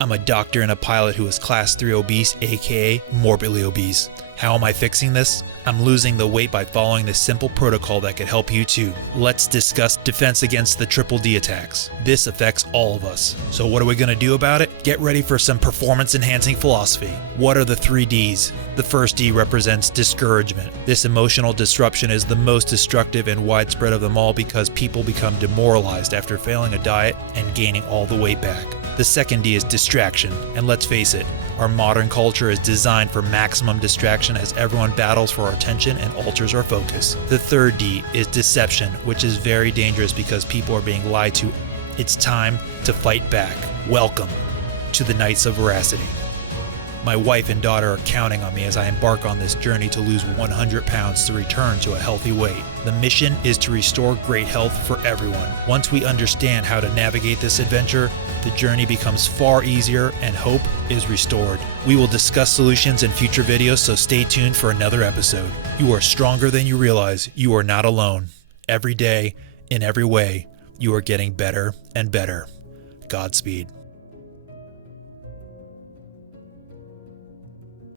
I'm a doctor and a pilot who is class 3 obese, aka morbidly obese. How am I fixing this? I'm losing the weight by following this simple protocol that could help you too. Let's discuss defense against the triple D attacks. This affects all of us. So what are we going to do about it? Get ready for some performance enhancing philosophy. What are the 3 Ds? The first D represents discouragement. This emotional disruption is the most destructive and widespread of them all because people become demoralized after failing a diet and gaining all the weight back. The second D is distraction, and let's face it, our modern culture is designed for maximum distraction as everyone battles for our attention and alters our focus. The third D is deception, which is very dangerous because people are being lied to. It's time to fight back. Welcome to the Knights of Veracity. My wife and daughter are counting on me as I embark on this journey to lose 100 pounds to return to a healthy weight. The mission is to restore great health for everyone. Once we understand how to navigate this adventure, the journey becomes far easier and hope is restored. We will discuss solutions in future videos, so stay tuned for another episode. You are stronger than you realize. You are not alone. Every day, in every way, you are getting better and better. Godspeed.